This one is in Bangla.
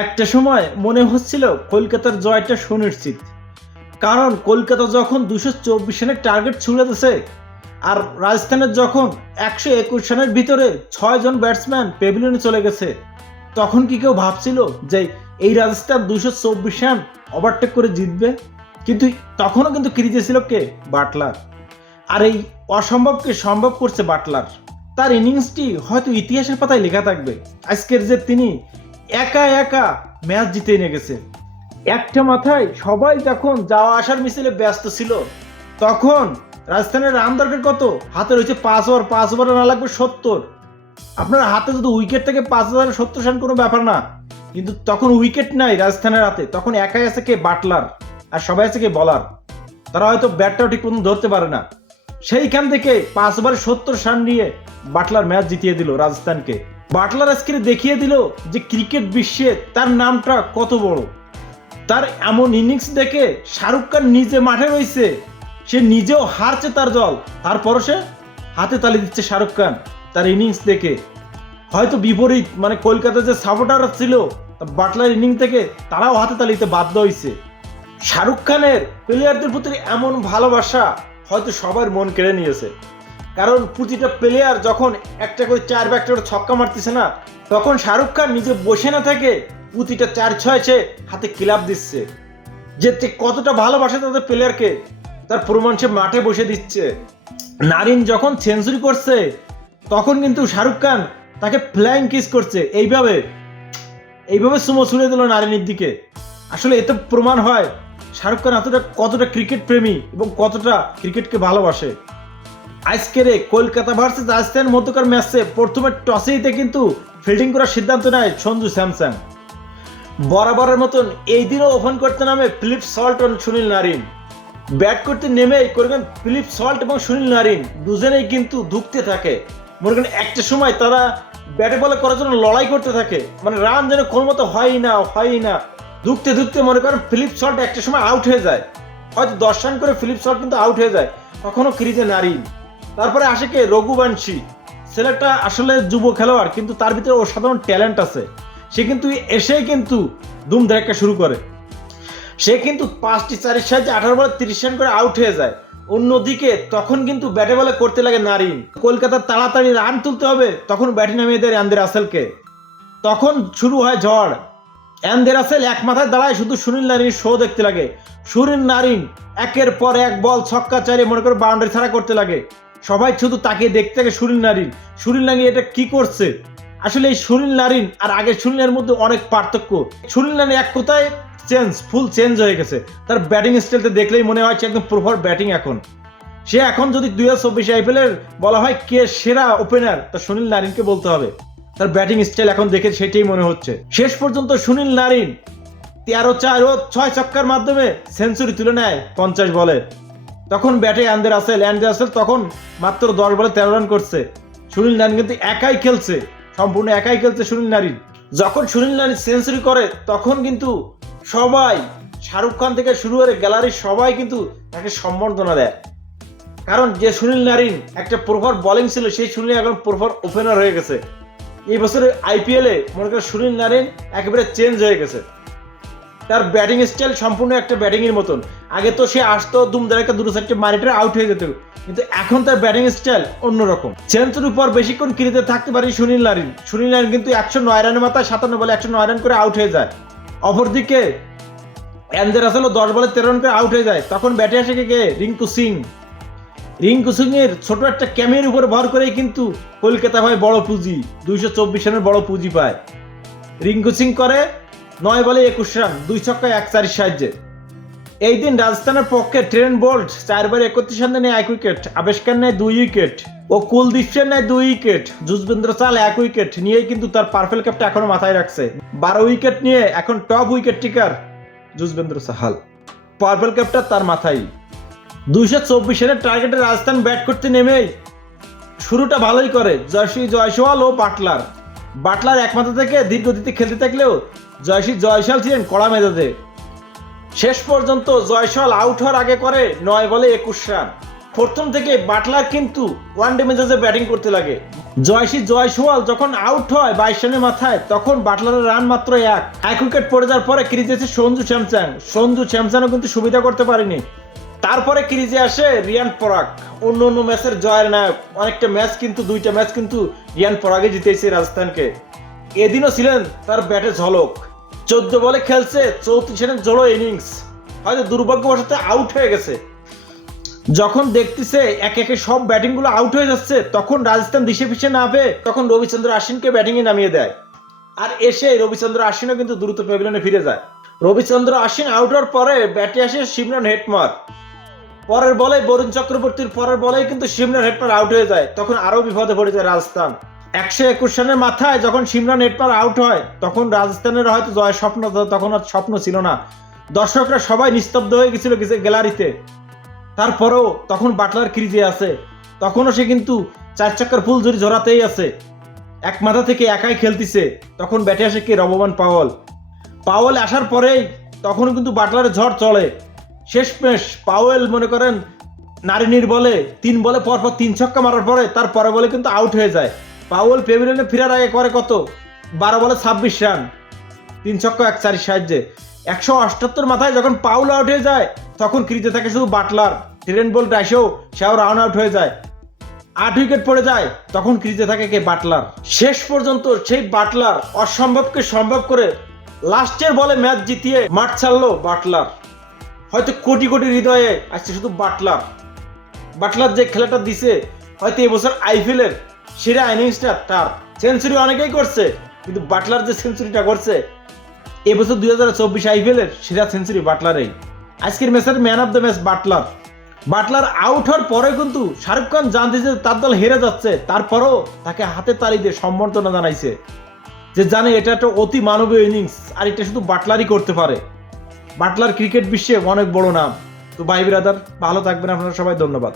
একটা সময় মনে হচ্ছিল কলকাতার জয়টা সুনিশ্চিত। কারণ কলকাতা যখন 224 রানের টার্গেট ছুড়ে দিয়েছে, আর রাজস্থানের যখন 121 রানের ভিতরে 6 জন ব্যাটসম্যান পেভিলিয়নে চলে গেছে, তখন কি কেউ ভাবছিল যে এই রাজস্থান 224 রান ওভারটেক করে জিতবে? কিন্তু তখনও কিন্তু ক্রিজে ছিল কে? বাটলার। আর এই অসম্ভবকে সম্ভব করছে বাটলার। তার ইনিংসটি হয়তো ইতিহাসের পাতায় লেখা থাকবে। আজকের যে তিনি একা একা ম্যাচ জিতে এনে গেছে। একটা মাথায় সবাই যখন যাওয়া আসার মিছিলে ব্যস্ত ছিল, তখন রাজস্থানের রান দরকার কত? হাতে রয়েছে 5 ওভার, 5 ওভারে না লাগবে 70। আপনার হাতে যদি উইকেট থেকে 5,070 রান কোনো ব্যাপার না, কিন্তু তখন উইকেট নাই রাজস্থানের হাতে, তখন একাই আছে কে? বাটলার। আর সবাই আছে কে? বলার। তারা হয়তো ব্যাটটাও ঠিক মতন ধরতে পারে না। সেইখান থেকে 5 ওভারে 70 রান নিয়ে বাটলার ম্যাচ জিতিয়ে দিল রাজস্থানকে। বাটলার আজকে দেখিয়ে দিল যে ক্রিকেট বিশ্বে তার নামটা কত বড়। তার এমন ইনিংস দেখে শাহরুখ খান নিজে মাঠে রয়েছে, সে নিজেও হারছে তার দল, তারপরও সে হাতে তালি দিচ্ছে শাহরুখ খান তার ইনিংস দেখে। হয়তো বিপরীত মানে কলকাতার যে সাপোর্টার ছিল বাটলার ইনিংস থেকে, তারাও হাতে তালি দিতে বাধ্য হয়েছে। শাহরুখ খানের প্লেয়ারদের প্রতি এমন ভালোবাসা হয়তো সবার মন কেড়ে নিয়েছে। কারণ প্রতিটা প্লেয়ার যখন একটা করে 4 বা একটা করে ছক্কা মারতেছে না, তখন শাহরুখ খান নিজে বসে না থেকে প্রতিটা 4-6 হাতে ক্লাব দিচ্ছে। যে কতটা ভালোবাসে তাদের প্লেয়ারকে, তার প্রমাণ সে মাঠে বসে দিচ্ছে। নারিন যখন সেঞ্চুরি করছে, তখন কিন্তু শাহরুখ খান তাকে ফ্লাইং কিস করছে, এইভাবে এইভাবে সুমো ছুড়ে দিল নারিনের দিকে। আসলে এতে প্রমাণ হয় শাহরুখ খান কতটা ক্রিকেট প্রেমী এবং কতটা ক্রিকেটকে ভালোবাসে। আজকের কলকাতা ভার্সেস রাজস্থান মধ্যকার ম্যাচে প্রথমে টসে জিতে কিন্তু ফিল্ডিং করার সিদ্ধান্ত নেয় সঞ্জু স্যামসন। বরাবরের মতন এই দিনও ওপেন করতে নামে ফিলিপ সল্ট ও সুনীল নারিন। ব্যাট করতে নেমেই করবেন ফিলিপ সল্ট এবং সুনীল নারিন দুজনেই কিন্তু ধুঁকতে থাকে। মনে করেন একটা সময় তারা ব্যাটে বলে করার জন্য লড়াই করতে থাকে, মানে রান যেন কোনো মতো হয়ই না। ধুঁকতে ধুঁকতে মনে করেন ফিলিপ সল্ট একটা সময় আউট হয়ে যায়, হয়তো 10 রান করে ফিলিপ সল্ট কিন্তু আউট হয়ে যায়, তখনও ক্রিজে নারিন। তারপরে আসে কে? রঘুবংশী। ছেলেটা আসলে যুব খেলোয়াড়, কিন্তু তার ভিতরে অসাধারণ ট্যালেন্ট আছে। সে কিন্তু এসেই কিন্তু ধুম ধাক্কা শুরু করে। সে কিন্তু 5টি 4-এর সাহায্যে 18 বলে 30 রান করে আউট হয়ে যায়। অন্যদিকে তখন কিন্তু ব্যাটে বলে করতে লাগে নারিন। কলকাতার তাড়াতাড়ি রান তুলতে হবে, তখন ব্যাটে নামিয়ে দেয় অ্যান্ডে রাসেলকে। তখন শুরু হয় ঝড়। অ্যান্ডে রাসেল এক মাথায় দাঁড়ায় শুধু সুনীল নারিনের শো দেখতে লাগে। সুনীল নারিন একের পর এক বল ছক্কা চালিয়ে মনে করে বাউন্ডারি ছাড়া করতে লাগে। সবাই শুধু তাকিয়ে দেখতে থাকে সুনীল নারিন এটা কি করছে। আসলে এই সুনীল নারিন আর আগের সুনীলের মধ্যে অনেক পার্থক্য। সুনীল নারিন এক কথায় ফুল চেঞ্জ হয়ে গেছে। তার ব্যাটিং স্টাইলতে দেখলেই মনে হয় একদম প্রপার ব্যাটিং। এখন সে এখন যদি 2024 IPL এর বলা হয় কে সেরা ওপেনার, তা সুনীল নারিনকে বলতে হবে। তার ব্যাটিং স্টাইল এখন দেখে সেটাই মনে হচ্ছে। শেষ পর্যন্ত সুনীল নারিন 13-4 ও 6 ছক্কার মাধ্যমে সেঞ্চুরি তুলে নেয় 50 বলে। তখন ব্যাটে অ্যান্ডে রাসেল তখন মাত্র 10 বলে 13 রান করছে। সুনীল নারিন কিন্তু একাই খেলছে, সম্পূর্ণ একাই খেলছে সুনীল নারিন। যখন সুনীল নারিন সেঞ্চুরি করে, তখন কিন্তু সবাই, শাহরুখ খান থেকে শুরু করে গ্যালারির সবাই কিন্তু তাকে সম্বর্ধনা দেয়। কারণ যে সুনীল নারিন একটা প্রপার বোলিং ছিল, সেই সুনীল এখন প্রপার ওপেনার হয়ে গেছে। এই বছরের IPL এ মনে করেন সুনীল নারিন একেবারে চেঞ্জ হয়ে গেছে। তার ব্যাটিং স্টাইল সম্পূর্ণ একটা ব্যাটিং এর মতন। আগে তো সে আসতো দুম দাঁড়াকে 2-4টে মারিটে আউট হয়ে যেত, কিন্তু এখন তার ব্যাটিং স্টাইল অন্যরকম। সেঞ্চুরির পর বেশিক্ষণ ক্রিজে থাকতে পারে সুনীল নারিন কিন্তু 109 রানের মাথায় 57 বলে 109 রান করে আউট হয়ে যায়। অপরদিকে অ্যান্ডে রাসেলও 10 বলে 13 রান করে আউট হয়ে যায়। তখন ব্যাটে আসে কে? রিঙ্কু সিং এর ছোট একটা ক্যামের উপর ভর করেই কিন্তু কলকাতা ভাই বড় পুঁজি 224 রানের বড় পুঁজি পায়। রিঙ্কু সিং করে 9 বলে 21 রান, 2 ছক্কায় 1 চারের সাহায্যে। এই দিন রাজস্থানের পক্ষে ট্রেন্ট বোল্ট 4 বলে 31 রান নেয় 1 উইকেট, আবেশ খান নেয় 2 উইকেট ও কুলদীপ সেন নেয় 2 উইকেট, যুজবেন্দ্র চাহাল 1 উইকেট নিয়েই কিন্তু তার পার্পল ক্যাপটা এখনো মাথায় রাখছে। 12 উইকেট নিয়ে এখন টপ উইকেট টিকার যুজবেন্দ্র চাহাল, পার্পল ক্যাপটা তার মাথায়। 224 রানের টার্গেটে রাজস্থান ব্যাট করতে নেমেই শুরুটা ভালোই করে জয়সওয়াল ও বাটলার এক মাথা থেকে ধীর গতিতে খেলতে থাকলেও জয়সওয়াল ছিলেন কড়া মেজাজে। শেষ পর্যন্ত জয়সওয়াল আউট হওয়ার আগে করে 9 বলে 21 রান। প্রথম থেকে বাটলার কিন্তু ওয়ানডে মেজাজে ব্যাটিং করতে লাগে। জয়সওয়াল যখন আউট হয় 22 রানের মাথায়, তখন বাটলারের রান মাত্র এক উইকেট পড়ে যাওয়ার পরে ক্রিজে এসে সঞ্জু স্যামসনও কিন্তু সুবিধা করতে পারেনি। তারপরে ক্রিজে আসে রিয়ান পরাগ, অন্য ম্যাচের জয়ের নায়ক। অনেকটা ম্যাচ কিন্তু, 2টা ম্যাচ কিন্তু রিয়ান পরাগে জিতেছে রাজস্থানকে। এদিনও ছিলেন তার ব্যাটে ঝলক। 14 বলে খেলছে, 34 রানের জোড়ো ইনিংস, হয়তো দুর্ভাগ্যবশত আউট হয়ে গেছে। যখন দেখতেছে একে সব ব্যাটিং গুলো আউট হয়ে যাচ্ছে, তখন রাজস্থান দিশে পিছে না পেয়ে তখন রবিচন্দ্র আশ্বিনকে ব্যাটিং এ নামিয়ে দেয়। আর এসে রবিচন্দ্র আশ্বিনও কিন্তু দ্রুত প্যাভিলিয়নে ফিরে যায়। রবিচন্দ্র আশ্বিন আউট হওয়ার পরে ব্যাটে আসে শিমরন হেটমার। পরের বলে বরুণ চক্রবর্তীর পরের বলেই কিন্তু শিমরন হেটমার আউট হয়ে যায়। তখন আরো বিপদে পড়ে যায় রাজস্থান। 121 রানের মাথায় যখন শিমরন হেটমার আউট হয়, তখন রাজস্থানের হয়তো জয়ের স্বপ্ন তখন আর স্বপ্ন ছিল না। দর্শকরা সবাই নিস্তব্ধ হয়ে গেছিল গ্যালারিতে। তারপরেও তখন বাটলার ক্রিজে আছে, তখনও সে কিন্তু 4 চাক্কার ফুল ঝুরি ঝরাতেই আছে। এক মাথা থেকে একাই খেলতেছে। তখন ব্যাটে আসে কে? রবমান পাওয়েল আসার পরেই তখনও কিন্তু বাটলারের ঝড় চলে। শেষমেশ পাওয়েল মনে করেন নারিনীর বলে 3 বলে পরপর 3 ছক্কা মারার পরে তারপরে বলে কিন্তু আউট হয়ে যায়। পাওয়েল প্যাভিলিয়নে ফেরার আগে করে কত? 12 বলে 26 রান, 3 ছক্কা 1 চারির সাহায্যে। 178 মাথায় যখন পাউল আউট হয়ে যায়, তখন ক্রিজে থাকে শুধু বাটলার। ট্রেন্ট বোল্ট আসেও সেও রান আউট হয়ে যায়। 8 উইকেট পড়ে যায়, তখন ক্রিজে থাকে কে? বাটলার। শেষ পর্যন্ত সেই বাটলার অসম্ভবকে সম্ভব করে লাস্টের বলে ম্যাচ জিতিয়ে মাঠ ছাড়লো বাটলার। হয়তো কোটি কোটি হৃদয়ে আসছে শুধু বাটলার যে খেলাটা দিছে, হয়তো এবছর আইপিএলের সেরা ইনিংসটা তার। সেঞ্চুরি অনেকেই করছে, কিন্তু বাটলার যে সেঞ্চুরিটা করছে এবছর 2024 আইপিএলের সেরা সেঞ্চুরি বাটলারেই। আজকের ম্যাচের man of the match Buttler out হওয়ার পরে কিন্তু শাহরুখ খান জানতে যে তার দল হেরে যাচ্ছে, তারপরও তাকে হাতে তালি দিয়ে সম্বর্ধনা জানাইছে, যে জানে এটা একটা অতি মানবীয় ইনিংস আর এটা শুধু বাটলারই করতে পারে। বাটলার ক্রিকেট বিশ্বে অনেক বড় নাম। তো ভাই ব্রাদার, ভালো থাকবেন আপনারা সবাই, ধন্যবাদ।